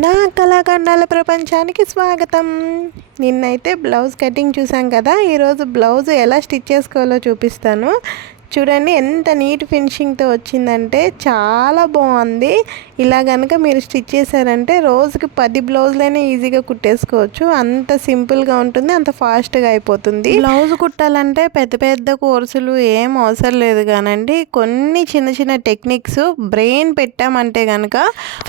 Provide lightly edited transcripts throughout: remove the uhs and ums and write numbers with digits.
నా కళాఖండాల ప్రపంచానికి స్వాగతం. నిన్నైతే బ్లౌజ్ కటింగ్ చూసాం కదా. ఈరోజు బ్లౌజ్ ఎలా స్టిచ్ చేసుకోవాలో చూపిస్తాను. చూడండి ఎంత నీట్ ఫినిషింగ్తో వచ్చిందంటే చాలా బాగుంది. ఇలా కనుక మీరు స్టిచ్ చేశారంటే రోజుకి 10 బ్లౌజులైనా ఈజీగా కుట్టేసుకోవచ్చు. అంత సింపుల్గా ఉంటుంది, అంత ఫాస్ట్గా అయిపోతుంది. బ్లౌజ్ కుట్టాలంటే పెద్ద పెద్ద కోర్సులు ఏం అవసరం లేదు కానండి, కొన్ని చిన్న చిన్న టెక్నిక్స్ బ్రెయిన్ పెట్టామంటే కనుక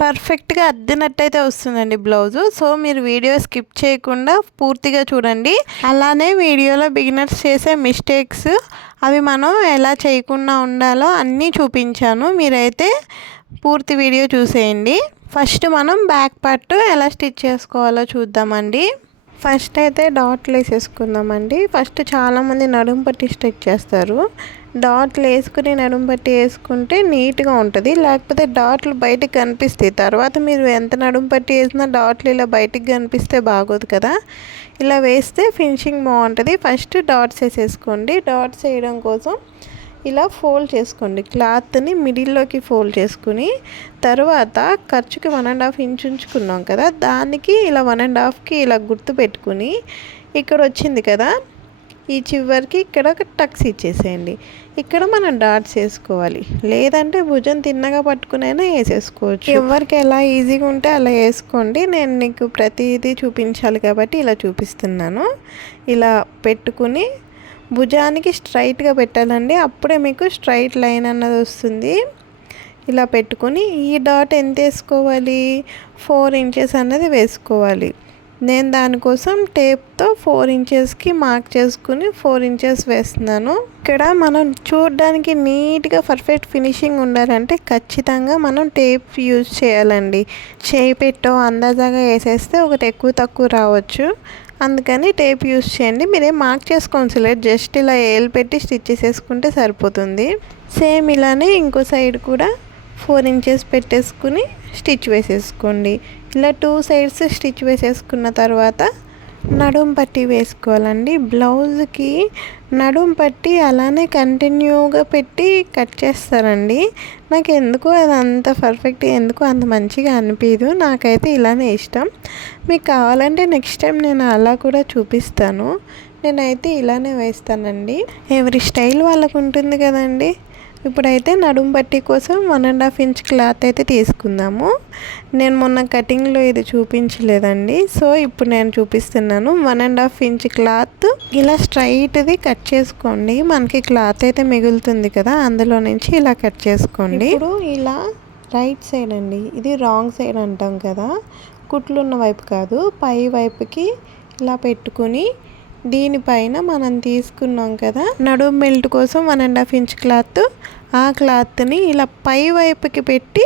పర్ఫెక్ట్గా అద్దినట్టయితే వస్తుందండి బ్లౌజు. సో మీరు వీడియో స్కిప్ చేయకుండా పూర్తిగా చూడండి. అలానే వీడియోలో బిగినర్స్ చేసే మిస్టేక్స్ అవి మనం ఎలా చేయకుండా ఉండాలో అన్నీ చూపించాను. మీరైతే పూర్తి వీడియో చూసేయండి. ఫస్ట్ మనం బ్యాక్ పార్ట్ ఎలా స్టిచ్ చేసుకోవాలో చూద్దామండి. ఫస్ట్ అయితే డాట్లు వేసేసుకుందామండి. ఫస్ట్ చాలామంది నడుము పట్టి స్టిచ్ చేస్తారు. డాట్లు వేసుకుని నడుము పట్టి వేసుకుంటే నీట్గా ఉంటుంది. లేకపోతే డాట్లు బయటికి కనిపిస్తాయి. తర్వాత మీరు ఎంత నడుము పట్టి వేసినా డాట్లు ఇలా బయటికి కనిపిస్తే బాగోదు కదా. ఇలా వేస్తే ఫినిషింగ్ బాగుంటుంది. ఫస్ట్ డాట్స్ వేసేసుకోండి. డాట్స్ వేయడం కోసం ఇలా ఫోల్డ్ చేసుకోండి. క్లాత్ని మిడిల్లోకి ఫోల్డ్ చేసుకుని తర్వాత ఖర్చుకి 1.5 ఇంచ్ ఉంచుకున్నాం కదా, దానికి ఇలా 1.5కి ఇలా గుర్తు పెట్టుకుని ఇక్కడ వచ్చింది కదా, ఈ చివరికి ఇక్కడ ఒక టక్స్ ఇచ్చేసేయండి. ఇక్కడ మనం డాట్స్ వేసుకోవాలి. లేదంటే భుజం తిన్నగా పట్టుకునైనా వేసేసుకోవచ్చు. ఎవరికి ఎలా ఈజీగా ఉంటే అలా వేసుకోండి. నేను నీకు ప్రతిదీ చూపించాలి కాబట్టి ఇలా చూపిస్తున్నాను. ఇలా పెట్టుకుని భుజానికి స్ట్రైట్గా పెట్టాలండి. అప్పుడే మీకు స్ట్రైట్ లైన్ అన్నది వస్తుంది. ఇలా పెట్టుకొని ఈ డాట్ ఎంత వేసుకోవాలి, 4 ఇంచెస్ అన్నది వేసుకోవాలి. నేను దానికోసం టేప్తో 4 ఇంచెస్కి మార్క్ చేసుకుని 4 ఇంచెస్ వేస్తున్నాను. ఇక్కడ మనం చూడడానికి నీట్గా పర్ఫెక్ట్ ఫినిషింగ్ ఉండాలంటే ఖచ్చితంగా మనం టేప్ యూజ్ చేయాలండి. చేయి పెట్టో అందాజాగా వేసేస్తే ఒకటి ఎక్కువ తక్కువ రావచ్చు. అందుకని టేప్ యూజ్ చేయండి. మీరేం మార్క్ చేసుకోవచ్చు లేదు, జస్ట్ ఇలా ఏలు పెట్టి స్టిచ్ చేసేసుకుంటే సరిపోతుంది. సేమ్ ఇలానే ఇంకో సైడ్ కూడా 4 ఇంచెస్ పెట్టేసుకుని స్టిచ్ వేసేసుకోండి. ఇలా 2 సైడ్స్ స్టిచ్ వేసేసుకున్న తర్వాత నడుం పట్టి వేసుకోవాలండి. బ్లౌజ్కి నడుం పట్టి అలానే కంటిన్యూగా పెట్టి కట్ చేస్తారండి. నాకు ఎందుకో అది అంత పర్ఫెక్ట్, ఎందుకో అంత మంచిగా అనిపించదు. నాకైతే ఇలానే ఇష్టం. మీకు కావాలంటే నెక్స్ట్ టైం నేను అలా కూడా చూపిస్తాను. నేనైతే ఇలానే వేస్తానండి. ఎవరి స్టైల్ వాళ్ళకు ఉంటుంది కదండి. ఇప్పుడైతే నడుము పట్టి కోసం 1.5 ఇంచ్ క్లాత్ అయితే తీసుకుందాము. నేను మొన్న కటింగ్లో ఇది చూపించలేదండి, సో ఇప్పుడు నేను చూపిస్తున్నాను. 1.5 ఇంచ్ క్లాత్ ఇలా స్ట్రైట్ది కట్ చేసుకోండి. మనకి క్లాత్ అయితే మిగులుతుంది కదా, అందులో నుంచి ఇలా కట్ చేసుకోండి. ఇప్పుడు ఇలా రైట్ సైడ్ అండి, ఇది రాంగ్ సైడ్ అంటాం కదా, కుట్లు ఉన్న వైపు కాదు, పై వైపుకి ఇలా పెట్టుకుని దీనిపైన మనం తీసుకున్నాం కదా నడుము బెల్ట్ కోసం 1.5 ఇంచ్ క్లాత్, ఆ క్లాత్ని ఇలా పై వైపుకి పెట్టి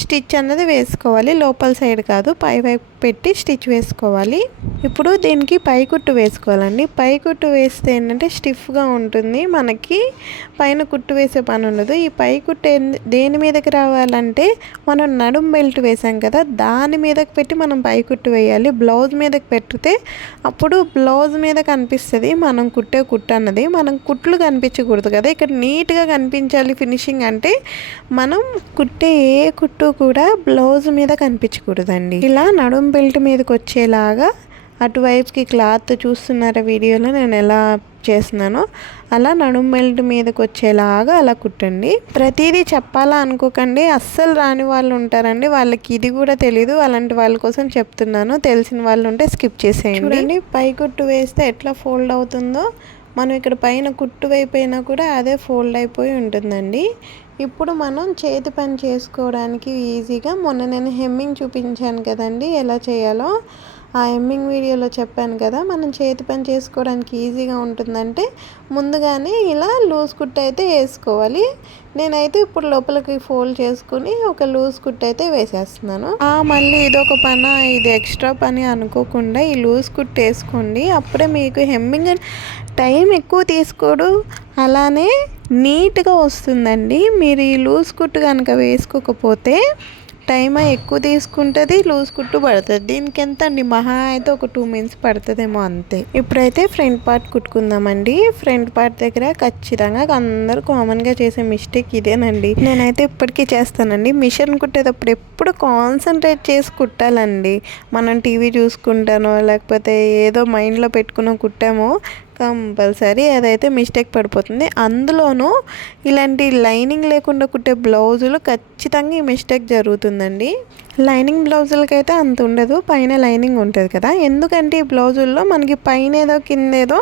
స్టిచ్ అన్నది వేసుకోవాలి. లోపల సైడ్ కాదు, పై వైపు పెట్టి స్టిచ్ వేసుకోవాలి. ఇప్పుడు దీనికి పై కుట్టు వేసుకోవాలండి. పై కుట్టు వేస్తే ఏంటంటే స్టిఫ్గా ఉంటుంది, మనకి పైన కుట్టు వేసే పని ఉండదు. ఈ పై కుట్టు దేని మీదకి రావాలంటే మనం నడుము బెల్ట్ వేసాం కదా, దాని మీదకి పెట్టి మనం పై కుట్టు వేయాలి. బ్లౌజ్ మీదకి పెడితే అప్పుడు బ్లౌజ్ మీద కనిపిస్తుంది మనం కుట్టే కుట్టు అన్నది. మనం కుట్లు కనిపించకూడదు కదా, ఇక్కడ నీట్గా కనిపించాలి ఫినిషింగ్ అంటే మనం కుట్టే ఏ కుట్టు కూడా బ్లౌజ్ మీద కనిపించకూడదండి. ఇలా నడుం బెల్ట్ మీదకి వచ్చేలాగా అటువైపుకి క్లాత్ చూస్తున్నారా వీడియోలో నేను ఎలా చేస్తున్నానో అలా నడుం బెల్ట్ మీదకి వచ్చేలాగా అలా కుట్టండి. ప్రతిదీ చెప్పాలా అనుకోకండి, అస్సలు రాని వాళ్ళు ఉంటారండి, వాళ్ళకి ఇది కూడా తెలీదు. అలాంటి వాళ్ళ కోసం చెప్తున్నాను. తెలిసిన వాళ్ళు ఉంటే స్కిప్ చేసేయండి. చూడండి పై కుట్టు వేస్తే ఎట్లా ఫోల్డ్ అవుతుందో, మనం ఇక్కడ పైన కుట్టు వైపోయినా కూడా అదే ఫోల్డ్ అయిపోయి ఉంటుందండి. ఇప్పుడు మనం చేతి పని చేసుకోవడానికి ఈజీగా మొన్న నేను హెమ్మింగ్ చూపించాను కదండి ఎలా చేయాలో, ఆ హెమ్మింగ్ వీడియోలో చెప్పాను కదా, మనం చేతి పని చేసుకోవడానికి ఈజీగా ఉంటుందంటే ముందుగానే ఇలా లూజ్ కుట్టు అయితే వేసుకోవాలి. నేనైతే ఇప్పుడు లోపలికి ఫోల్డ్ చేసుకుని ఒక లూజ్ కుట్టు అయితే వేసేస్తున్నాను. మళ్ళీ ఇదొక పని, ఇది ఎక్స్ట్రా పని అనుకోకుండా ఈ లూజ్ కుట్టు వేసుకోండి. అప్పుడే మీకు హెమ్మింగ్ టైం ఎక్కువ తీసుకోడు, అలానే నీట్గా వస్తుందండి. మీరు ఈ లూజ్ కుట్టు కనుక వేసుకోకపోతే టైం ఎక్కువ తీసుకుంటుంది, లూజ్ కుట్టు పడుతుంది. దీనికి ఎంత అండి, మహా అయితే ఒక 2 మినిట్స్ పడుతుందేమో అంతే. ఇప్పుడైతే ఫ్రంట్ పార్ట్ కుట్టుకుందామండి. ఫ్రంట్ పార్ట్ దగ్గర ఖచ్చితంగా అందరూ కామన్గా చేసే మిస్టేక్ ఇదేనండి. నేనైతే ఇప్పటికీ చేస్తానండి. మిషన్ కుట్టేటప్పుడు ఎప్పుడు కాన్సన్ట్రేట్ చేసి కుట్టాలండి. మనం టీవీ చూసుకుంటానో లేకపోతే ఏదో మైండ్లో పెట్టుకుని కుట్టామో కంపల్సరీ అదైతే మిస్టేక్ పడిపోతుంది. అందులోనూ ఇలాంటి లైనింగ్ లేకుండా కుట్టే బ్లౌజులు ఖచ్చితంగా ఈ మిస్టేక్ జరుగుతుందండి. లైనింగ్ బ్లౌజులకైతే అంత ఉండదు, పైన లైనింగ్ ఉంటుంది కదా. ఎందుకంటే ఈ బ్లౌజుల్లో మనకి పైన ఏదో కింద ఏదో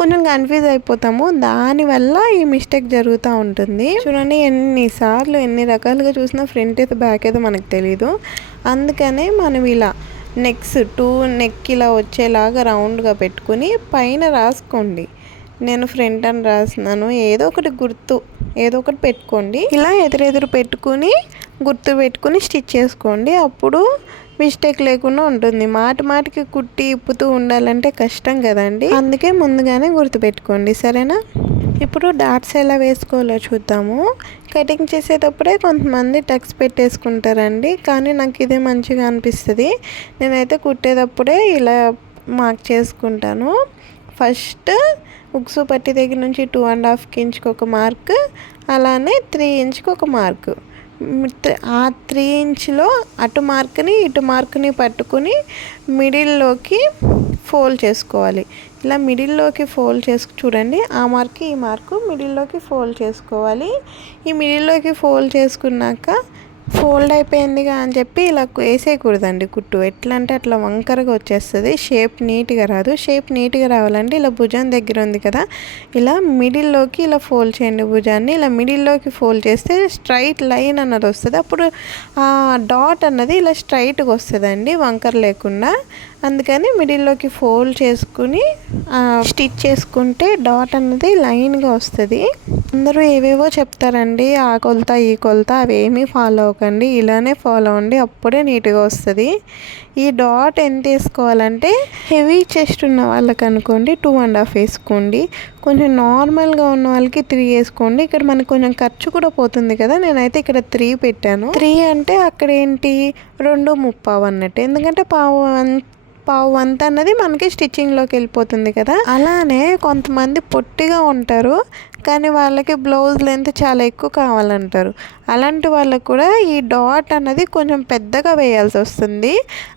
కొంచెం కన్ఫ్యూజ్ అయిపోతాము, దానివల్ల ఈ మిస్టేక్ జరుగుతూ ఉంటుంది. చూడండి, ఎన్నిసార్లు ఎన్ని రకాలుగా చూసినా ఫ్రంట్ ఏదో బ్యాక్ ఏదో మనకు తెలీదు. అందుకనే మనం ఇలా నెక్ ఇలా వచ్చేలాగా రౌండ్గా పెట్టుకుని పైన రాసుకోండి. నేను ఫ్రంట్ అని రాస్తున్నాను, ఏదో ఒకటి గుర్తు ఏదో ఒకటి పెట్టుకోండి. ఇలా ఎదురెదురు పెట్టుకుని గుర్తు పెట్టుకుని స్టిచ్ చేసుకోండి. అప్పుడు మిస్టేక్ లేకుండా ఉంటుంది. మాటికి కుట్టి ఇప్పుతూ ఉండాలంటే కష్టం కదండి. అందుకే ముందుగానే గుర్తు పెట్టుకోండి, సరేనా? ఇప్పుడు డాట్స్ ఎలా వేసుకోవాలో చూద్దాము. కటింగ్ చేసేటప్పుడే కొంతమంది టక్స్ పెట్టేసుకుంటారండి, కానీ నాకు ఇదే మంచిగా అనిపిస్తుంది. నేనైతే కుట్టేటప్పుడే ఇలా మార్క్ చేసుకుంటాను. ఫస్ట్ ఉక్సు పట్టి దగ్గర నుంచి 2.5 ఇంచ్కి ఒక మార్క్, అలానే 3 ఇంచ్కి ఒక మార్క్. ఆ 3 ఇంచ్లో అటు మార్క్ని ఇటు మార్క్ని పట్టుకుని మిడిల్లోకి ఫోల్డ్ చేసుకోవాలి. ఇలా మిడిల్లోకి ఫోల్డ్ చూడండి, ఆ మార్క్ ఈ మార్కు మిడిల్లోకి ఫోల్డ్ చేసుకోవాలి. ఈ మిడిల్లోకి ఫోల్డ్ చేసుకున్నాక ఫోల్డ్ అయిపోయిందిగా అని చెప్పి ఇలా వేసేయకూడదండి కుట్టు. ఎట్లా అంటే అట్లా వంకరగా వచ్చేస్తుంది, షేప్ నీట్గా రాదు. షేప్ నీట్గా రావాలంటే ఇలా భుజం దగ్గర ఉంది కదా, ఇలా మిడిల్లోకి ఇలా ఫోల్డ్ చేయండి. భుజాన్ని ఇలా మిడిల్లోకి ఫోల్డ్ చేస్తే స్ట్రైట్ లైన్ అన్నది వస్తుంది. అప్పుడు ఆ డాట్ అన్నది ఇలా స్ట్రైట్గా వస్తుందండి, వంకర లేకుండా. అందుకని మిడిల్లోకి ఫోల్డ్ చేసుకుని స్టిచ్ చేసుకుంటే డాట్ అన్నది లైన్గా వస్తుంది. అందరూ ఏవేవో చెప్తారండి, ఆ కొలత ఈ కొలత, అవేమీ ఫాలో అవ్వకండి. ఇలానే ఫాలో అవ్వండి, అప్పుడే నీట్గా వస్తుంది. ఈ డాట్ ఎంత వేసుకోవాలంటే హెవీ చెస్ట్ ఉన్న వాళ్ళకి అనుకోండి 2.5 వేసుకోండి. కొంచెం నార్మల్గా ఉన్న వాళ్ళకి 3 వేసుకోండి. ఇక్కడ మనకు కొంచెం ఖర్చు కూడా పోతుంది కదా, నేనైతే ఇక్కడ 3 పెట్టాను. 3 అంటే అక్కడ ఏంటి 2.75 అన్నట్టు, ఎందుకంటే పావు వంత అన్నది మనకి స్టిచ్చింగ్లోకి వెళ్ళిపోతుంది కదా. అలానే కొంతమంది పొట్టిగా ఉంటారు, కానీ వాళ్ళకి బ్లౌజ్ లెంత్ చాలా ఎక్కువ కావాలంటారు. అలాంటి వాళ్ళకు కూడా ఈ డాట్ అన్నది కొంచెం పెద్దగా వేయాల్సి వస్తుంది.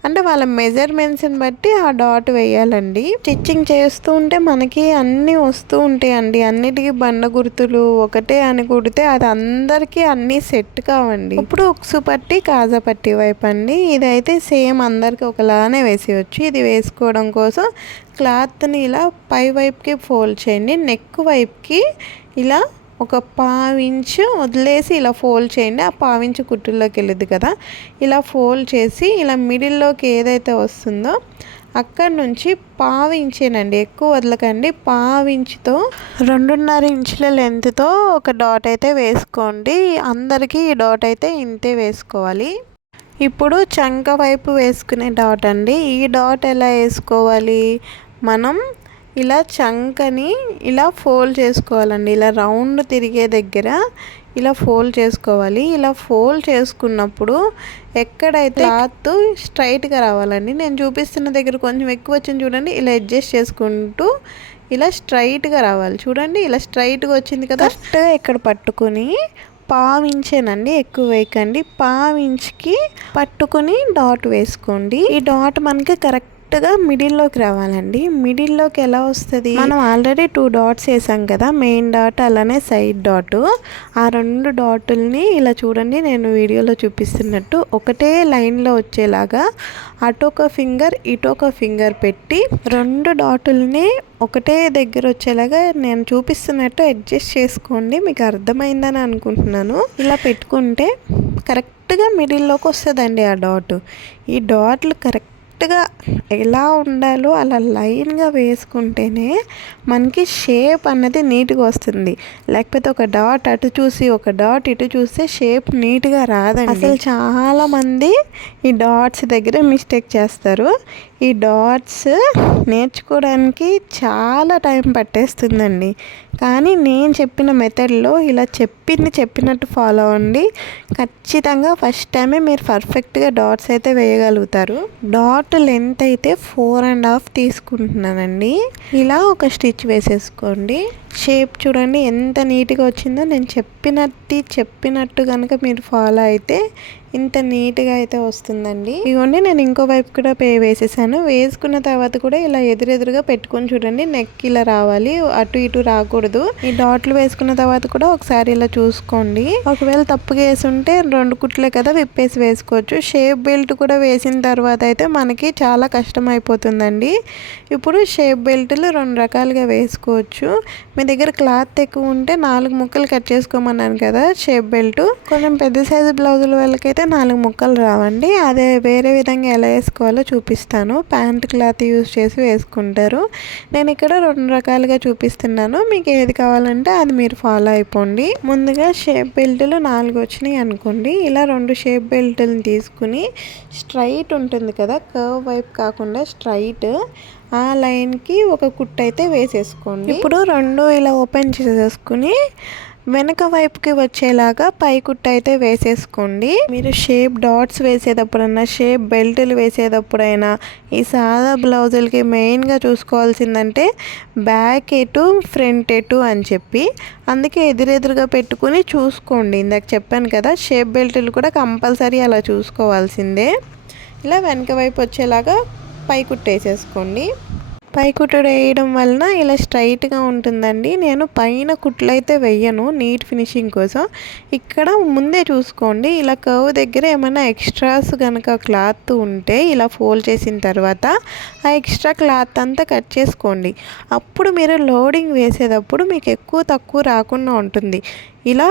అంటే వాళ్ళ మెజర్మెంట్స్ని బట్టి ఆ డాట్ వేయాలండి. స్టిచ్చింగ్ చేస్తూ ఉంటే మనకి అన్నీ వస్తూ ఉంటాయండి. అన్నిటికీ బండ గుర్తులు ఒకటే అని కుడితే అది అందరికీ అన్నీ సెట్ కావండి. ఇప్పుడు ఉక్సు పట్టి కాజా పట్టి వైపు అండి, ఇదైతే సేమ్ అందరికీ ఒకలానే వేసేయచ్చు. ఇది వేసుకోవడం కోసం క్లాత్ని ఇలా పై వైపుకి ఫోల్డ్ చేయండి. నెక్ వైపుకి ఇలా ఒక 1/4 ఇంచు వదిలేసి ఇలా ఫోల్డ్ చేయండి. ఆ 1/4 ఇంచు కుట్టుల్లోకి వెళ్ళింది కదా, ఇలా ఫోల్డ్ చేసి ఇలా మిడిల్లోకి ఏదైతే వస్తుందో అక్కడ నుంచి 1/4 ఇంచేనండి, ఎక్కువ వదలకండి. 1/4 ఇంచుతో 2.5 ఇంచుల లెంత్తో ఒక డాట్ అయితే వేసుకోండి. అందరికీ ఈ డాట్ అయితే ఇంతే వేసుకోవాలి. ఇప్పుడు చంక వైపు వేసుకునే డాట్ అండి. ఈ డాట్ ఎలా వేసుకోవాలి, మనం ఇలా చంకని ఇలా ఫోల్డ్ చేసుకోవాలండి. ఇలా రౌండ్ తిరిగే దగ్గర ఇలా ఫోల్డ్ చేసుకోవాలి. ఇలా ఫోల్డ్ చేసుకున్నప్పుడు ఎక్కడైతే క్లాత్ స్ట్రైట్గా రావాలండి. నేను చూపిస్తున్న దగ్గర కొంచెం ఎక్కువ వచ్చింది చూడండి, ఇలా అడ్జస్ట్ చేసుకుంటూ ఇలా స్ట్రైట్గా రావాలి. చూడండి, ఇలా స్ట్రైట్గా వచ్చింది కదా. ఫస్ట్ ఇక్కడ పట్టుకొని 1/4 ఇంచేనండి, ఎక్కువ వేయకండి. 1/4 ఇంచ్కి పట్టుకొని డాట్ వేసుకోండి. ఈ డాట్ మనకి కరెక్ట్గా మిడిల్లోకి రావాలండి. మిడిల్లోకి ఎలా వస్తుంది, మనం ఆల్రెడీ 2 డాట్స్ వేసాం కదా, మెయిన్ డాట్ అలానే సైడ్ డాట్. ఆ 2 డాటుల్ని ఇలా చూడండి, నేను వీడియోలో చూపిస్తున్నట్టు ఒకటే లైన్లో వచ్చేలాగా అటొక ఫింగర్ ఇటొక ఫింగర్ పెట్టి 2 డాటుల్ని ఒకటే దగ్గర వచ్చేలాగా నేను చూపిస్తున్నట్టు అడ్జస్ట్ చేసుకోండి. మీకు అర్థమైందని అనుకుంటున్నాను. ఇలా పెట్టుకుంటే కరెక్ట్గా మిడిల్లోకి వస్తుందండి ఆ డాట్. ఈ డాట్లు కరెక్ట్గా ఎలా ఉండాలో అలా లైన్గా వేసుకుంటేనే మనకి షేప్ అన్నది నీట్గా వస్తుంది. లేకపోతే ఒక డాట్ అటు చూసి ఒక డాట్ ఇటు చూస్తే షేప్ నీట్గా రాదండి. అసలు చాలామంది ఈ డాట్స్ దగ్గర మిస్టేక్ చేస్తారు. ఈ డాట్స్ నేర్చుకోవడానికి చాలా టైం పట్టేస్తుందండి. కానీ నేను చెప్పిన మెథడ్లో ఇలా చెప్పినట్టు ఫాలో అవ్వండి. ఖచ్చితంగా ఫస్ట్ టైమే మీరు పర్ఫెక్ట్గా డాట్స్ అయితే వేయగలుగుతారు. డాట్ లెంత్ అయితే 4.5 తీసుకుంటున్నానండి. ఇలా ఒక స్టిచ్ వేసేసుకోండి. షేప్ చూడండి ఎంత నీట్గా వచ్చిందో. నేను చెప్పినట్టు కనుక మీరు ఫాలో అయితే ఇంత నీట్గా అయితే వస్తుందండి. ఇదిగోండి నేను ఇంకో వైపు కూడా వేసేసాను. వేసుకున్న తర్వాత కూడా ఇలా ఎదురెదురుగా పెట్టుకొని చూడండి. నెక్ ఇలా రావాలి, అటు ఇటు రాకూడదు. ఈ డాట్లు వేసుకున్న తర్వాత కూడా ఒకసారి ఇలా చూసుకోండి. ఒకవేళ తప్పుగా వేసి ఉంటే 2 కుట్లే కదా విప్పేసి వేసుకోవచ్చు. షేప్ బెల్ట్ కూడా వేసిన తర్వాత అయితే మనకి చాలా కష్టం అయిపోతుందండి. ఇప్పుడు షేప్ బెల్ట్లు 2 రకాలుగా వేసుకోవచ్చు. మీ దగ్గర క్లాత్ ఎక్కువ ఉంటే 4 ముక్కలు కట్ చేసుకోమన్నాను కదా షేప్ బెల్ట్. కొంచెం పెద్ద సైజు బ్లౌజుల వాళ్ళకైతే 4 ముక్కలు రావండి. అదే వేరే విధంగా ఎలా వేసుకోవాలో చూపిస్తాను. ప్యాంట్ క్లాత్ యూజ్ చేసి వేసుకుంటారు. నేను ఇక్కడ 2 రకాలుగా చూపిస్తున్నాను. మీకు ఏది కావాలంటే అది మీరు ఫాలో అయిపోండి. ముందుగా షేప్ బెల్ట్లు 4 వచ్చినాయి అనుకోండి. ఇలా 2 షేప్ బెల్ట్లను తీసుకుని స్ట్రైట్ ఉంటుంది కదా, కర్వ్ వైపు కాకుండా స్ట్రైట్, ఆ లైన్కి ఒక కుట్టు అయితే వేసేసుకోండి. ఇప్పుడు 2 ఇలా ఓపెన్ చేసేసుకుని వెనక వైపుకి వచ్చేలాగా పై కుట్టు అయితే వేసేసుకోండి. మీరు షేప్ డాట్స్ వేసేటప్పుడైనా, షేప్ బెల్ట్లు వేసేటప్పుడైనా, ఈ సాదా బ్లౌజులకి మెయిన్గా చూసుకోవాల్సిందంటే బ్యాక్ ఎటు ఫ్రంట్ ఎటు అని చెప్పి, అందుకే ఎదురెదురుగా పెట్టుకుని చూసుకోండి. ఇందాక చెప్పాను కదా, షేప్ బెల్ట్లు కూడా కంపల్సరీ అలా చూసుకోవాల్సిందే. ఇలా వెనక వైపు వచ్చేలాగా పై కుట్టు వేసేసుకోండి. పై కుట్టు వేయడం వలన ఇలా స్ట్రైట్గా ఉంటుందండి. నేను పైన కుట్లు అయితే వేయను నీట్ ఫినిషింగ్ కోసం. ఇక్కడ ముందే చూసుకోండి, ఇలా కర్వ్ దగ్గర ఏమైనా ఎక్స్ట్రాస్ కనుక క్లాత్ ఉంటే ఇలా ఫోల్డ్ చేసిన తర్వాత ఆ ఎక్స్ట్రా క్లాత్ అంతా కట్ చేసుకోండి. అప్పుడు మీరు లోడింగ్ వేసేటప్పుడు మీకు ఎక్కువ తక్కువ రాకుండా ఉంటుంది. ఇలా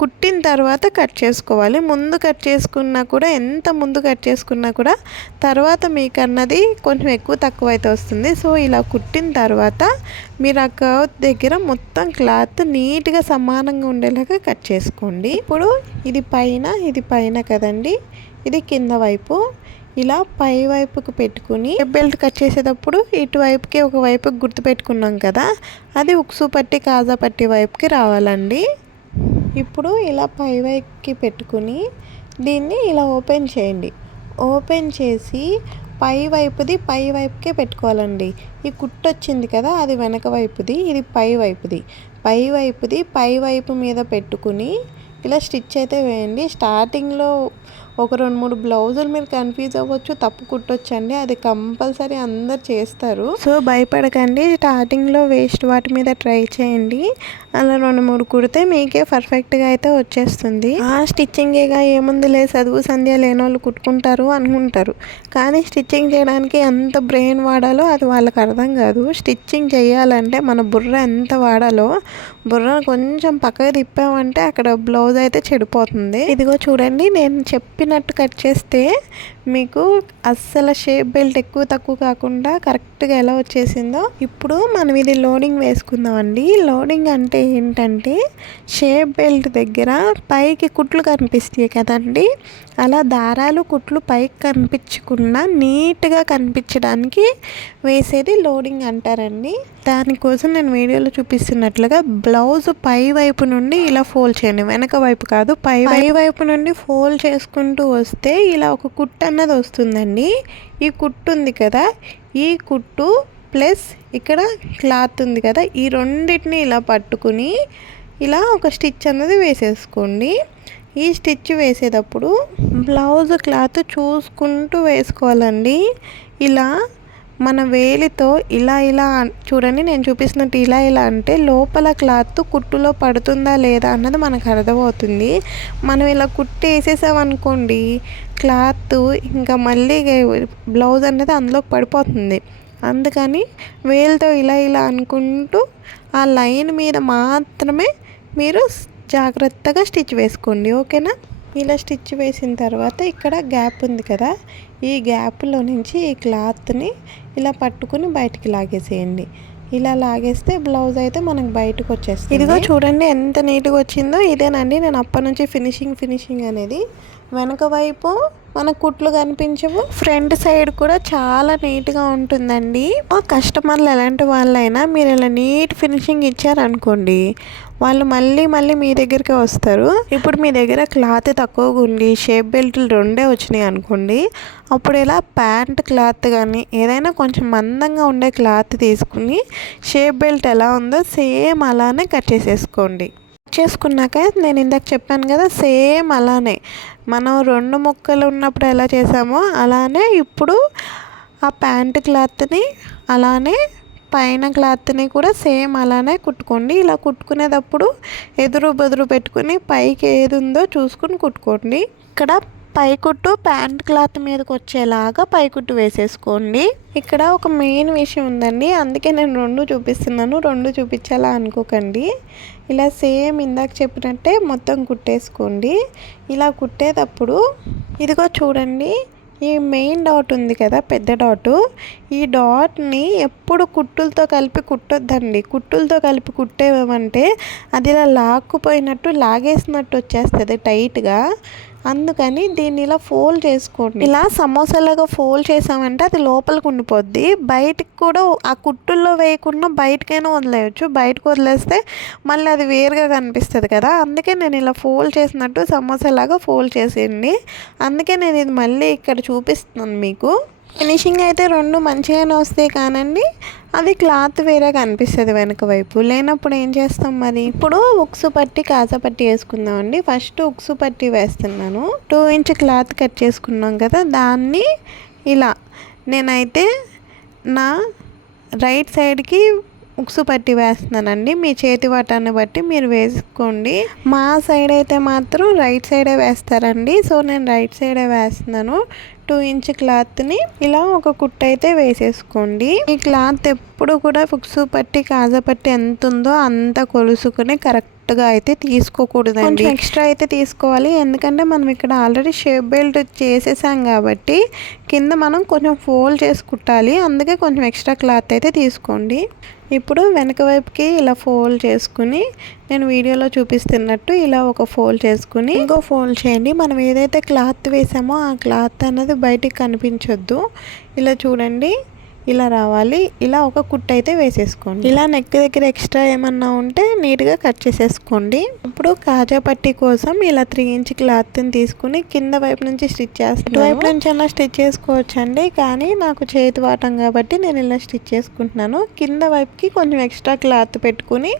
కుట్టిన తర్వాత కట్ చేసుకోవాలి. ముందు కట్ చేసుకున్నా కూడా, ఎంత ముందు కట్ చేసుకున్నా కూడా తర్వాత మీకు అన్నది కొంచెం ఎక్కువ తక్కువ అయితే వస్తుంది. సో ఇలా కుట్టిన తర్వాత మీరు ఆ కర్వ్ దగ్గర మొత్తం క్లాత్ నీట్గా సమానంగా ఉండేలాగా కట్ చేసుకోండి. ఇప్పుడు ఇది పైన కదండి, ఇది కింద వైపు. ఇలా పై వైపుకు పెట్టుకుని బెల్ట్ కట్ చేసేటప్పుడు ఇటువైపుకి ఒక వైపుకి గుర్తు పెట్టుకున్నాం కదా, అది ఉక్సు పట్టి కాజా పట్టి వైపుకి రావాలండి. ఇప్పుడు ఇలా పై వైపుకి పెట్టుకుని దీన్ని ఇలా ఓపెన్ చేయండి. ఓపెన్ చేసి పై వైపుకే పెట్టుకోవాలండి. ఈ కుట్టు వచ్చింది కదా, అది వెనక వైపుది, ఇది పై వైపుది. పై వైపు మీద పెట్టుకుని ఇలా స్టిచ్ అయితే వేయండి. స్టార్టింగ్లో ఒక 2-3 బ్లౌజులు మీరు కన్ఫ్యూజ్ అవ్వచ్చు, తప్పు కుట్టొచ్చండి. అది కంపల్సరీ అందరు చేస్తారు. సో భయపడకండి. స్టార్టింగ్లో వేస్ట్ వాటి మీద ట్రై చేయండి. అలా 2-3 కుడితే మీకే పర్ఫెక్ట్గా అయితే వచ్చేస్తుంది. ఆ స్టిచ్చింగేగా ఏముందిలే, చదువు సంధ్య లేనోళ్ళు కుట్టుకుంటారు అనుకుంటారు. కానీ స్టిచ్చింగ్ చేయడానికి ఎంత బ్రెయిన్ వాడాలో అది వాళ్ళకి అర్థం కాదు. స్టిచ్చింగ్ చేయాలంటే మన బుర్ర ఎంత వాడాలో, బుర్ర కొంచెం పక్కకు తిప్పామంటే అక్కడ బ్లౌజ్ అయితే చెడిపోతుంది. ఇదిగో చూడండి, నేను చెప్పినట్టు కట్ చేస్తే మీకు అస్సలు షేప్ బెల్ట్ ఎక్కువ తక్కువ కాకుండా కరెక్ట్గా ఎలా వచ్చేసిందో. ఇప్పుడు మనం ఇది లోడింగ్ వేసుకుందామండి. లోడింగ్ అంటే ఏంటంటే షేప్ బెల్ట్ దగ్గర పైకి కుట్లు కనిపిస్తాయి కదండి, అలా దారాలు కుట్లు పైకి కనిపించకుండా నీట్గా కనిపించడానికి వేసేది లోడింగ్ అంటారండి. దానికోసం నేను వీడియోలో చూపిస్తున్నట్లుగా బ్లౌజ్ పై వైపు నుండి ఇలా ఫోల్డ్ చేయండి, వెనక వైపు కాదు, పై వైపు నుండి ఫోల్డ్ చేసుకుంటూ వస్తే ఇలా ఒక కుట్టు అన్నది వస్తుందండి. ఈ కుట్టు ఉంది కదా, ఈ కుట్టు ప్లస్ ఇక్కడ క్లాత్ ఉంది కదా, ఈ రెండింటిని ఇలా పట్టుకుని ఇలా ఒక స్టిచ్ అన్నది వేసేసుకోండి. ఈ స్టిచ్ వేసేటప్పుడు బ్లౌజ్ క్లాత్ చూసుకుంటూ వేసుకోవాలండి. ఇలా మన వేలితో ఇలా చూడండి, నేను చూపిస్తున్నట్టు ఇలా అంటే లోపల క్లాత్ కుట్టులో పడుతుందా లేదా అన్నది మనకు అర్థమవుతుంది. మనం ఇలా కుట్టి వేసేసామనుకోండి, క్లాత్ ఇంకా మళ్ళీ బ్లౌజ్ అనేది అందులోకి పడిపోతుంది. అందుకని వేలితో ఇలా అనుకుంటూ ఆ లైన్ మీద మాత్రమే మీరు జాగ్రత్తగా స్టిచ్ వేసుకోండి, ఓకేనా. ఇలా స్టిచ్ వేసిన తర్వాత ఇక్కడ గ్యాప్ ఉంది కదా, ఈ గ్యాప్లో నుంచి ఈ క్లాత్ని ఇలా పట్టుకుని బయటికి లాగేసేయండి. ఇలా లాగేస్తే బ్లౌజ్ అయితే మనకు బయటకు వచ్చేస్తుంది. ఇదిగో చూడండి ఎంత నీట్గా వచ్చిందో. ఇదేనండి నేను అప్పటి నుంచి ఫినిషింగ్ అనేది వెనక వైపు మన కుట్లు కనిపించవు, ఫ్రంట్ సైడ్ కూడా చాలా నీట్గా ఉంటుందండి. కస్టమర్లు ఎలాంటి వాళ్ళైనా మీరు ఇలా నీట్ ఫినిషింగ్ ఇచ్చారనుకోండి, వాళ్ళు మళ్ళీ మళ్ళీ మీ దగ్గరికి వస్తారు. ఇప్పుడు మీ దగ్గర క్లాత్ తక్కువగా ఉండి షేప్ బెల్ట్లు 2 వచ్చినాయి అనుకోండి, అప్పుడు ఇలా ప్యాంట్ క్లాత్ కానీ ఏదైనా కొంచెం మందంగా ఉండే క్లాత్ తీసుకుని షేప్ బెల్ట్ ఎలా ఉందో సేమ్ అలానే కట్ చేసేసుకోండి. చేసుకున్నాక నేను ఇందాక చెప్పాను కదా, సేమ్ అలానే మనం 2 ముక్కలు ఉన్నప్పుడు ఎలా చేసామో అలానే ఇప్పుడు ఆ ప్యాంట్ క్లాత్ని అలానే పైన క్లాత్ని కూడా సేమ్ అలానే కుట్టుకోండి. ఇలా కుట్టుకునేటప్పుడు ఎదురు బెదురు పెట్టుకుని పైకి ఏది ఉందో చూసుకుని కుట్టుకోండి. ఇక్కడ పైకుట్టు ప్యాంట్ క్లాత్ మీదకి వచ్చేలాగా పైకుట్టు వేసేసుకోండి. ఇక్కడ ఒక మెయిన్ విషయం ఉందండి, అందుకే నేను 2 చూపిస్తున్నాను. 2 చూపించాలా అనుకోకండి. ఇలా సేమ్ ఇందాక చెప్పినట్టే మొత్తం కుట్టేసుకోండి. ఇలా కుట్టేటప్పుడు ఇదిగో చూడండి, ఈ మెయిన్ డాట్ ఉంది కదా, పెద్ద డాటు, ఈ డాట్ని ఎప్పుడు కుట్టులతో కలిపి కుట్టొద్దండి. కుట్టులతో కలిపి కుట్టేమంటే అది ఇలా లాక్కుపోయినట్టు లాగేసినట్టు వచ్చేస్తుంది టైట్గా. అందుకని దీన్ని ఇలా ఫోల్డ్ చేసుకోండి. ఇలా సమోసాలాగా ఫోల్డ్ చేసామంటే అది లోపలికి ఉండిపోద్ది. బయటికి కూడా ఆ కుట్టుల్లో వేయకుండా బయటకైనా వదిలేయచ్చు. బయటకు వదిలేస్తే మళ్ళీ అది వేరుగా కనిపిస్తుంది కదా, అందుకే నేను ఇలా ఫోల్డ్ చేసినట్టు సమోసాలాగా ఫోల్డ్ చేసేయండి. అందుకే నేను ఇది మళ్ళీ ఇక్కడ చూపిస్తున్నాను మీకు. ఫినిషింగ్ అయితే 2 మంచిగానే వస్తాయి కానండి, అది క్లాత్ వేరే కనిపిస్తుంది వెనక వైపు. లేనప్పుడు ఏం చేస్తాం మరి? ఇప్పుడు ఉక్సు పట్టి కాజా పట్టి వేసుకుందామండి. ఫస్ట్ ఉక్సు పట్టి వేస్తున్నాను. 2 ఇంచ్ క్లాత్ కట్ చేసుకున్నాం కదా, దాన్ని ఇలా నేనైతే నా రైట్ సైడ్కి ఉక్సు పట్టి వేస్తున్నానండి. మీ చేతి వాటాన్ని బట్టి మీరు వేసుకోండి. మా సైడ్ అయితే మాత్రం రైట్ సైడే వేస్తారండి, సో నేను రైట్ సైడే వేస్తున్నాను. 2 ఇంచ్ క్లాత్ని ఇలా ఒక కుట్టు అయితే వేసేసుకోండి. ఈ క్లాత్ ఎప్పుడు కూడా ఉక్సు పట్టి కాజా పట్టి ఎంత ఉందో అంత కొలుసుకుని కరెక్ట్గా అయితే తీసుకోకూడదండి. కొంచెం ఎక్స్ట్రా అయితే తీసుకోవాలి, ఎందుకంటే మనం ఇక్కడ ఆల్రెడీ షేప్ బెల్ట్ చేసేసాం కాబట్టి కింద మనం కొంచెం ఫోల్డ్ చేసి కుట్టాలి. అందుకే కొంచెం ఎక్స్ట్రా క్లాత్ అయితే తీసుకోండి. ఇప్పుడు వెనక వైపుకి ఇలా ఫోల్డ్ చేసుకుని నేను వీడియోలో చూపిస్తున్నట్టు ఇలా ఒక ఫోల్డ్ చేసుకుని ఇంకో ఫోల్డ్ చేయండి. మనం ఏదైతే క్లాత్ వేసామో ఆ క్లాత్ అనేది బయటికి కనిపించొద్దు. ఇలా చూడండి, ఇలా రావాలి. ఇలా ఒక కుట్టు అయితే వేసేసుకోండి. ఇలా నెక్ దగ్గర ఎక్స్ట్రా ఏమన్నా ఉంటే నీట్గా కట్ చేసేసుకోండి. ఇప్పుడు కాజా పట్టి కోసం ఇలా 3 ఇంచ్ క్లాత్ని తీసుకుని కింద వైపు నుంచి స్టిచ్ చేస్తాను. వైపు నుంచి అలా స్టిచ్ చేసుకోవచ్చండి, కానీ నాకు చేతి వాటం కాబట్టి నేను ఇలా స్టిచ్ చేసుకుంటున్నాను. కింద వైపుకి కొంచెం ఎక్స్ట్రా క్లాత్ పెట్టుకుని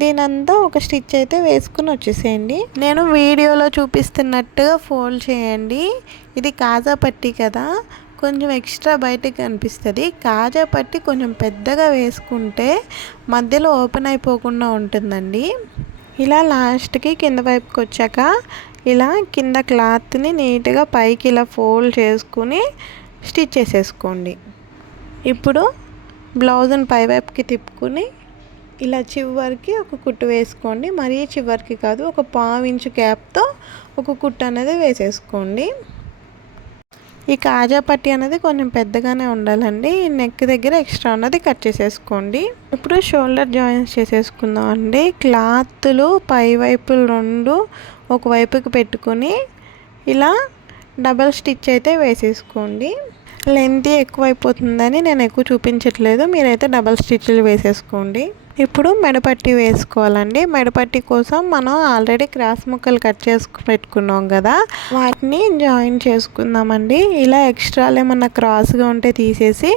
దీనంతా ఒక స్టిచ్ అయితే వేసుకుని వచ్చేసేయండి. నేను వీడియోలో చూపిస్తున్నట్టుగా ఫోల్డ్ చేయండి. ఇది కాజా పట్టి కదా, కొంచెం ఎక్స్ట్రా బయటకు కనిపిస్తుంది. కాజా పట్టి కొంచెం పెద్దగా వేసుకుంటే మధ్యలో ఓపెన్ అయిపోకుండా ఉంటుందండి. ఇలా లాస్ట్కి కింద వైపుకి వచ్చాక ఇలా కింద క్లాత్ని నీట్గా పైకి ఇలా ఫోల్డ్ చేసుకుని స్టిచ్ చేసేసుకోండి. ఇప్పుడు బ్లౌజ్ని పై వైపుకి తిప్పుకుని ఇలా చివరికి ఒక కుట్టు వేసుకోండి. మరీ చివరికి కాదు, ఒక 1/4 ఇంచు గ్యాప్తో ఒక కుట్టు అనేది వేసేసుకోండి. ఈ కాజా పట్టి అనేది కొంచెం పెద్దగానే ఉండాలండి. నెక్ దగ్గర ఎక్స్ట్రా ఉన్నది కట్ చేసేసుకోండి. ఇప్పుడు షోల్డర్ జాయింట్స్ చేసేసుకుందాం అండి. క్లాత్లు పై వైపులు 2 ఒకవైపుకి పెట్టుకుని ఇలా డబల్ స్టిచ్ అయితే వేసేసుకోండి. లెంత్ ఎక్కువైపోతుందని నేను ఎక్కువ చూపించట్లేదు, మీరైతే డబల్ స్టిచ్లు వేసేసుకోండి. ఇప్పుడు మెడపట్టి వేసుకోవాలండి. మెడపట్టి కోసం మనం ఆల్రెడీ క్రాస్ ముక్కలు కట్ చేసుకు పెట్టుకున్నాం కదా, వాటిని జాయిన్ చేసుకుందామండి. ఇలా ఎక్స్ట్రాలు ఏమన్నా క్రాస్గా ఉంటే తీసేసి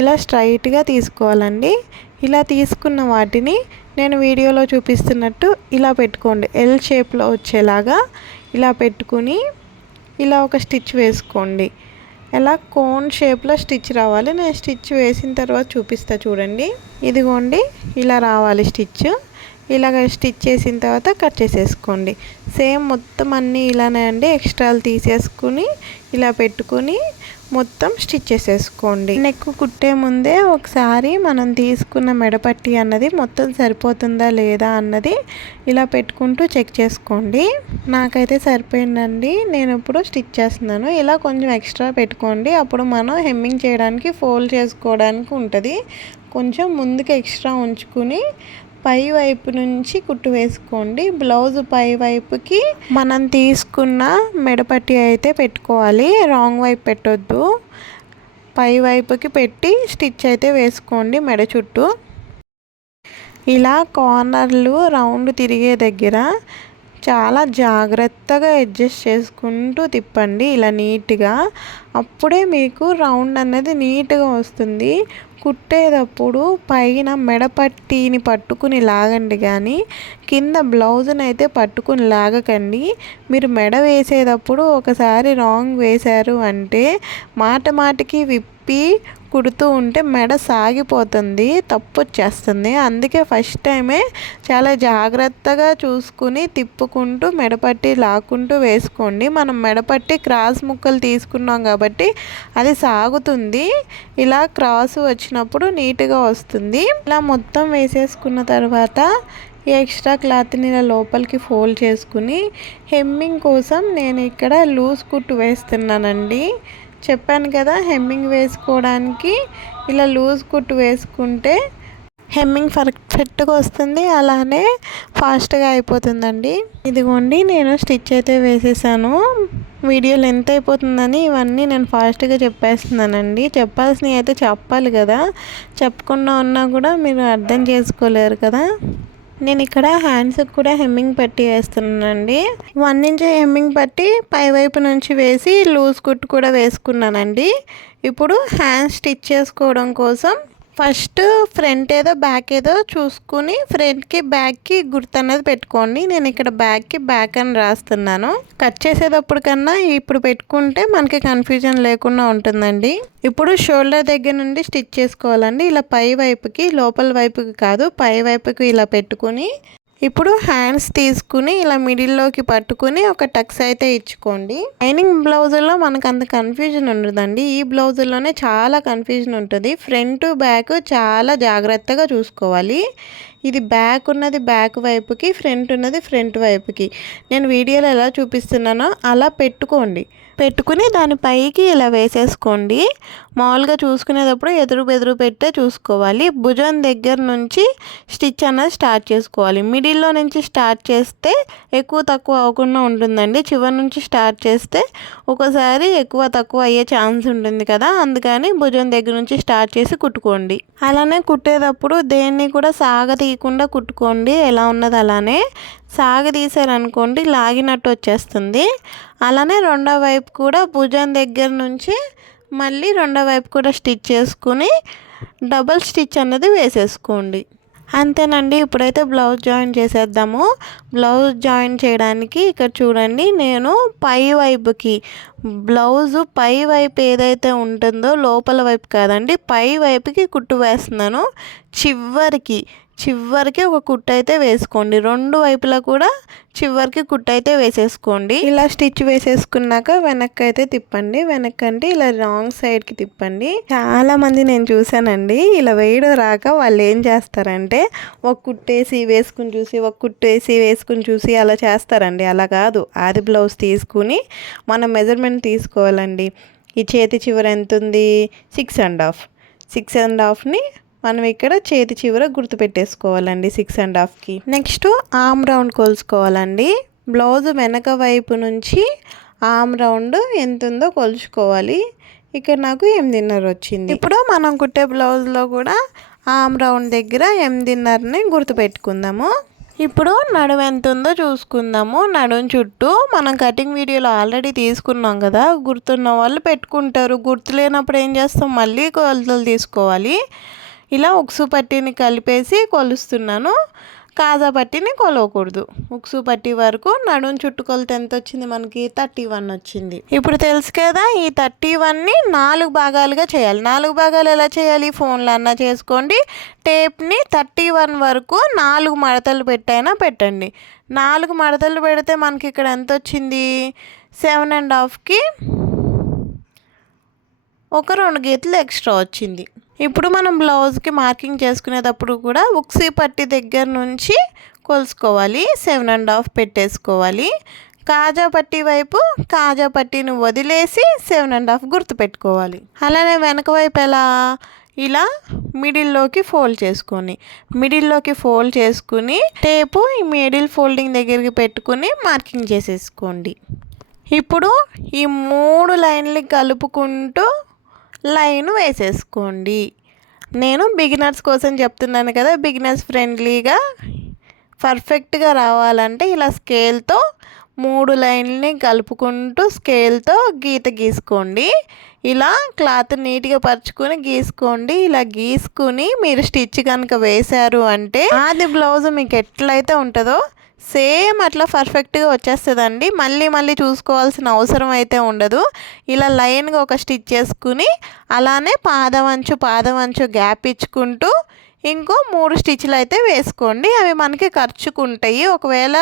ఇలా స్ట్రైట్గా తీసుకోవాలండి. ఇలా తీసుకున్న వాటిని నేను వీడియోలో చూపిస్తున్నట్టు ఇలా పెట్టుకోండి. ఎల్ షేప్లో వచ్చేలాగా ఇలా పెట్టుకుని ఇలా ఒక స్టిచ్ వేసుకోండి. ఎలా కోన్ షేప్లో స్టిచ్ రావాలి. నేను స్టిచ్ వేసిన తర్వాత చూపిస్తా చూడండి. ఇదిగోండి, ఇలా రావాలి స్టిచ్. ఇలాగ స్టిచ్ చేసిన తర్వాత కట్ చేసేసుకోండి. సేమ్ మొత్తం అన్నీ ఇలానే అండి. ఎక్స్ట్రాలు తీసేసుకుని ఇలా పెట్టుకుని మొత్తం స్టిచ్ చేసేసుకోండి. నెక్ కుట్టే ముందే ఒకసారి మనం తీసుకున్న మెడపట్టి అన్నది మొత్తం సరిపోతుందా లేదా అన్నది ఇలా పెట్టుకుంటూ చెక్ చేసుకోండి. నాకైతే సరిపోయిందండి. నేను ఇప్పుడు స్టిచ్ చేస్తున్నాను. ఇలా కొంచెం ఎక్స్ట్రా పెట్టుకోండి, అప్పుడు మనం హెమ్మింగ్ చేయడానికి ఫోల్డ్ చేసుకోవడానికి ఉంటుంది. కొంచెం ముందుకు ఎక్స్ట్రా ఉంచుకుని పై వైపు నుంచి కుట్టు వేసుకోండి. బ్లౌజ్ పై వైపుకి మనం తీసుకున్న మెడపట్టి అయితే పెట్టుకోవాలి, రాంగ్ వైపు పెట్టొద్దు. పై వైపుకి పెట్టి స్టిచ్ అయితే వేసుకోండి మెడ చుట్టూ. ఇలా కార్నర్లు రౌండ్ తిరిగే దగ్గర చాలా జాగ్రత్తగా అడ్జస్ట్ చేసుకుంటూ తిప్పండి ఇలా నీట్గా. అప్పుడే మీకు రౌండ్ అనేది నీట్గా వస్తుంది. కుట్టేటప్పుడు పైన మెడపట్టీని పట్టుకుని లాగండి, కానీ కింద బ్లౌజ్ని అయితే పట్టుకుని లాగకండి. మీరు మెడ వేసేటప్పుడు ఒకసారి రాంగ్ వేశారు అంటే మాటికి విప్పి కుడుతూ ఉంటే మెడ సాగిపోతుంది, తప్పు వచ్చేస్తుంది. అందుకే ఫస్ట్ టైమే చాలా జాగ్రత్తగా చూసుకుని తిప్పుకుంటూ మెడపట్టి లాక్కుంటూ వేసుకోండి. మనం మెడపట్టి క్రాస్ ముక్కలు తీసుకున్నాం కాబట్టి అది సాగుతుంది. ఇలా క్రాస్ వచ్చినప్పుడు నీట్గా వస్తుంది. ఇలా మొత్తం వేసేసుకున్న తర్వాత ఈ ఎక్స్ట్రా క్లాత్ని ఇలా లోపలికి ఫోల్డ్ చేసుకుని హెమ్మింగ్ కోసం నేను ఇక్కడ లూజ్ కుట్టు వేస్తున్నానండి. చెప్పాను కదా, హెమ్మింగ్ వేసుకోవడానికి ఇలా లూజ్ కుట్టు వేసుకుంటే హెమ్మింగ్ పర్ఫెక్ట్గా వస్తుంది, అలానే ఫాస్ట్గా అయిపోతుందండి. ఇదిగోండి నేను స్టిచ్ అయితే వేసేసాను. వీడియో లెంత్ అయిపోతుందని ఇవన్నీ నేను ఫాస్ట్గా చెప్పేస్తున్నానండి. చెప్పాల్సినవి అయితే చెప్పాలి కదా, చెప్పకుండా ఉన్నా కూడా మీరు అర్థం చేసుకోలేరు కదా. నేను ఇక్కడ హ్యాండ్స్కి కూడా హెమ్మింగ్ పట్టి వేస్తున్నానండి. 1 ఇంచ్ హెమ్మింగ్ పట్టి పై వైపు నుంచి వేసి లూజ్ కుట్టు కూడా వేసుకున్నానండి. ఇప్పుడు హ్యాండ్ స్టిచ్ చేసుకోవడం కోసం ఫస్ట్ ఫ్రంట్ ఏదో బ్యాక్ ఏదో చూసుకుని ఫ్రంట్కి బ్యాక్కి గుర్తు అనేది పెట్టుకోండి. నేను ఇక్కడ బ్యాక్కి బ్యాక్ అని రాస్తున్నాను. కట్ చేసేటప్పుడు కన్నా ఇప్పుడు పెట్టుకుంటే మనకి కన్ఫ్యూజన్ లేకుండా ఉంటుందండి. ఇప్పుడు షోల్డర్ దగ్గర నుండి స్టిచ్ చేసుకోవాలండి. ఇలా పై వైపుకి, లోపల వైపుకి కాదు పై వైపుకి ఇలా పెట్టుకుని ఇప్పుడు హ్యాండ్స్ తీసుకుని ఇలా మిడిల్లోకి పట్టుకుని ఒక టక్స్ అయితే ఇచ్చుకోండి. లైనింగ్ బ్లౌజుల్లో మనకు అంత కన్ఫ్యూజన్ ఉండదండి, ఈ బ్లౌజుల్లోనే చాలా కన్ఫ్యూజన్ ఉంటుంది. ఫ్రంట్ బ్యాక్ చాలా జాగ్రత్తగా చూసుకోవాలి. ఇది బ్యాక్ ఉన్నది బ్యాక్ వైపుకి, ఫ్రంట్ ఉన్నది ఫ్రంట్ వైపుకి. నేను వీడియోలో ఎలా చూపిస్తున్నానో అలా పెట్టుకుని దాని పైకి ఇలా వేసేసుకోండి. మామూలుగా చూసుకునేటప్పుడు ఎదురు బెదురు పెట్టే చూసుకోవాలి. భుజం దగ్గర నుంచి స్టిచ్ అన్నది స్టార్ట్ చేసుకోవాలి. మిడిల్లో నుంచి స్టార్ట్ చేస్తే ఎక్కువ తక్కువ అవ్వకుండా ఉంటుందండి. చివరి నుంచి స్టార్ట్ చేస్తే ఒకసారి ఎక్కువ తక్కువ అయ్యే ఛాన్స్ ఉంటుంది కదా, అందుకని భుజం దగ్గర నుంచి స్టార్ట్ చేసి కుట్టుకోండి. అలానే కుట్టేటప్పుడు దేన్ని కూడా సాగతీయకుండా కుట్టుకోండి. ఎలా ఉన్నది అలానే సాగదీశారనుకోండి లాగినట్టు వచ్చేస్తుంది. అలానే రెండో వైపు కూడా భుజం దగ్గర నుంచి మళ్ళీ రెండో వైపు కూడా స్టిచ్ చేసుకుని డబల్ స్టిచ్ అన్నది వేసేసుకోండి. అంతేనండి. ఇప్పుడైతే బ్లౌజ్ జాయిన్ చేసేద్దాము. బ్లౌజ్ జాయిన్ చేయడానికి ఇక్కడ చూడండి, నేను పై వైపుకి బ్లౌజు పై వైపు ఏదైతే ఉంటుందో లోపల వైపు కాదండి, పై వైపుకి కుట్టు వేస్తున్నాను. చివరికి ఒక కుట్టు అయితే వేసుకోండి. రెండు వైపులా కూడా చివరికి కుట్టు అయితే వేసేసుకోండి. ఇలా స్టిచ్ వేసేసుకున్నాక వెనక్కి అయితే తిప్పండి. వెనక్కి అంటే ఇలా రాంగ్ సైడ్కి తిప్పండి. చాలా మంది నేను చూసానండి, ఇలా వేయడం రాక వాళ్ళు ఏం చేస్తారంటే ఒక కుట్టేసి వేసుకుని చూసి, ఒక కుట్టేసి వేసుకుని చూసి అలా చేస్తారండి. అలా కాదు, ఆది బ్లౌజ్ తీసుకుని మనం మెజర్మెంట్ తీసుకోవాలండి. ఈ చేతి చివర ఎంత ఉంది, 6.5ని మనం ఇక్కడ చేతి చివర గుర్తు పెట్టేసుకోవాలండి 6.5కి. నెక్స్ట్ ఆర్మ్ రౌండ్ కొలుచుకోవాలండి. బ్లౌజ్ వెనక వైపు నుంచి ఆర్మ్ రౌండ్ ఎంత ఉందో కొలుచుకోవాలి. ఇక్కడ నాకు 8.5 వచ్చింది. ఇప్పుడు మనం కుట్టే బ్లౌజ్లో కూడా ఆర్మ్ రౌండ్ దగ్గర 8.5ని గుర్తు పెట్టుకుందాము. ఇప్పుడు నడుము ఎంత ఉందో చూసుకుందాము. నడుము చుట్టూ మనం కటింగ్ వీడియోలో ఆల్రెడీ తీసుకున్నాం కదా, గుర్తున్న వాళ్ళు పెట్టుకుంటారు. గుర్తు లేనప్పుడు ఏం చేస్తాం, మళ్ళీ కొలతలు తీసుకోవాలి. ఇలా ఉక్సు పట్టీని కలిపేసి కొలుస్తున్నాను, కాజా పట్టీని కొలవకూడదు. ఉక్సు పట్టీ వరకు నడుము చుట్టు కొలత ఎంత వచ్చింది, మనకి 31 వచ్చింది. ఇప్పుడు తెలుసు కదా, ఈ 31ని 4 భాగాలుగా చేయాలి. 4 భాగాలు ఎలా చేయాలి, ఫోన్లో అన్నా చేసుకోండి. టేప్ని 31 వరకు 4 మడతలు పెట్టైనా పెట్టండి. 4 మడతలు పెడితే మనకి ఇక్కడ ఎంత వచ్చింది, 7.5కి ఒక 2 గీతలు ఎక్స్ట్రా వచ్చింది. ఇప్పుడు మనం బ్లౌజ్కి మార్కింగ్ చేసుకునేటప్పుడు కూడా ఉక్సీ పట్టి దగ్గర నుంచి కొలుసుకోవాలి. 7.5 పెట్టేసుకోవాలి. కాజా పట్టీ వైపు కాజా పట్టీని వదిలేసి 7.5 గుర్తు పెట్టుకోవాలి. అలానే వెనక వైపు ఎలా, ఇలా మిడిల్లోకి ఫోల్డ్ చేసుకుని టేపు ఈ మిడిల్ ఫోల్డింగ్ దగ్గరికి పెట్టుకుని మార్కింగ్ చేసేసుకోండి. ఇప్పుడు ఈ 3 లైన్లు కలుపుకుంటూ లైన్ వేసేసుకోండి. నేను బిగినర్స్ కోసం చెప్తున్నాను కదా, బిగినర్స్ ఫ్రెండ్లీగా పర్ఫెక్ట్గా రావాలంటే ఇలా స్కేల్తో 3 లైన్ని కలుపుకుంటూ స్కేల్తో గీత గీసుకోండి. ఇలా క్లాత్ నీట్గా పరుచుకొని గీసుకోండి. ఇలా గీసుకుని మీరు స్టిచ్ కనుక వేశారు అంటే అది బ్లౌజ్ మీకు ఎట్లయితే ఉంటుందో సేమ్ అట్లా పర్ఫెక్ట్గా వచ్చేస్తుందండి. మళ్ళీ చూసుకోవాల్సిన అవసరం అయితే ఉండదు. ఇలా లైన్గా ఒక స్టిచ్ చేసుకుని అలానే పాదవంచు గ్యాప్ ఇచ్చుకుంటూ ఇంకో 3 స్టిచ్లు అయితే వేసుకోండి. అవి మనకి ఖర్చుకుంటాయి. ఒకవేళ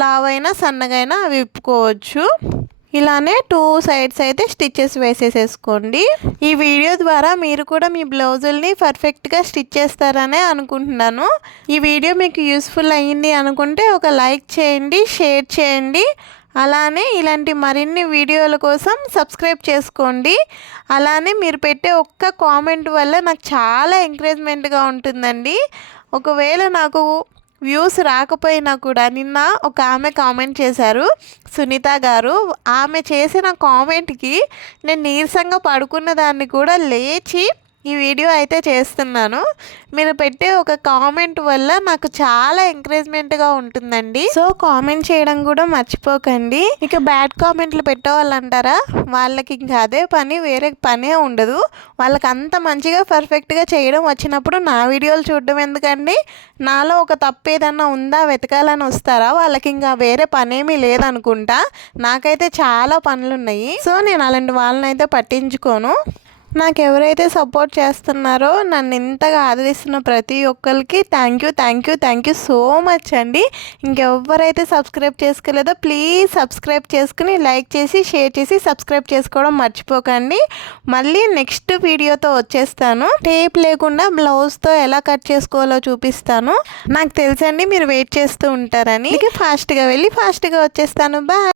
లావైనా సన్నగైనా అవి విప్పుకోవచ్చు. ఇలానే 2 సైడ్స్ అయితే స్టిచ్చెస్ వేసేసేసుకోండి. ఈ వీడియో ద్వారా మీరు కూడా మీ బ్లౌజుల్ని పర్ఫెక్ట్గా స్టిచ్ చేస్తారనే అనుకుంటున్నాను. ఈ వీడియో మీకు యూస్ఫుల్ అయ్యింది అనుకుంటే ఒక లైక్ చేయండి, షేర్ చేయండి. అలానే ఇలాంటి మరిన్ని వీడియోల కోసం సబ్స్క్రైబ్ చేసుకోండి. అలానే మీరు పెట్టే ఒక్క కామెంట్ వల్ల నాకు చాలా ఎంకరేజ్మెంట్గా ఉంటుందండి. ఒకవేళ నాకు వ్యూస్ రాకపోయినా కూడా నిన్న ఒక ఆమె కామెంట్ చేశారు, సునీత గారు. ఆమె చేసిన కామెంట్కి నేను నీరసంగా పడుకున్న దాన్ని కూడా లేచి ఈ వీడియో అయితే చేస్తున్నాను. మీరు పెట్టే ఒక కామెంట్ వల్ల నాకు చాలా ఎంకరేజ్మెంట్గా ఉంటుందండి. సో కామెంట్ చేయడం కూడా మర్చిపోకండి. ఇక బ్యాడ్ కామెంట్లు పెట్టేవాళ్ళంటారా, వాళ్ళకి ఇంకా అదే పని, వేరే పనే ఉండదు. వాళ్ళకి అంత మంచిగా పర్ఫెక్ట్గా చేయడం వచ్చినప్పుడు నా వీడియోలు చూడడం ఎందుకండి? నాలో ఒక తప్పు ఏదన్నా ఉందా వెతకాలని వస్తారా? వాళ్ళకి ఇంకా వేరే పనేమీ లేదనుకుంటా. నాకైతే చాలా పనులు ఉన్నాయి. సో నేను అలాంటి వాళ్ళని అయితే పట్టించుకోను. నాకు ఎవరైతే సపోర్ట్ చేస్తున్నారో, నన్ను ఇంతగా ఆదరిస్తున్న ప్రతి ఒక్కరికి థ్యాంక్ యూ సో మచ్ అండి. ఇంకెవరైతే సబ్స్క్రైబ్ చేసుకోలేదో ప్లీజ్ సబ్స్క్రైబ్ చేసుకుని లైక్ చేసి షేర్ చేసి సబ్స్క్రైబ్ చేసుకోవడం మర్చిపోకండి. మళ్ళీ నెక్స్ట్ వీడియోతో వచ్చేస్తాను. టేప్ లేకుండా బ్లౌజ్తో ఎలా కట్ చేసుకోవాలో చూపిస్తాను. నాకు తెలుసండి మీరు వెయిట్ చేస్తూ ఉంటారని. ఫాస్ట్గా వెళ్ళి ఫాస్ట్గా వచ్చేస్తాను. బాయ్.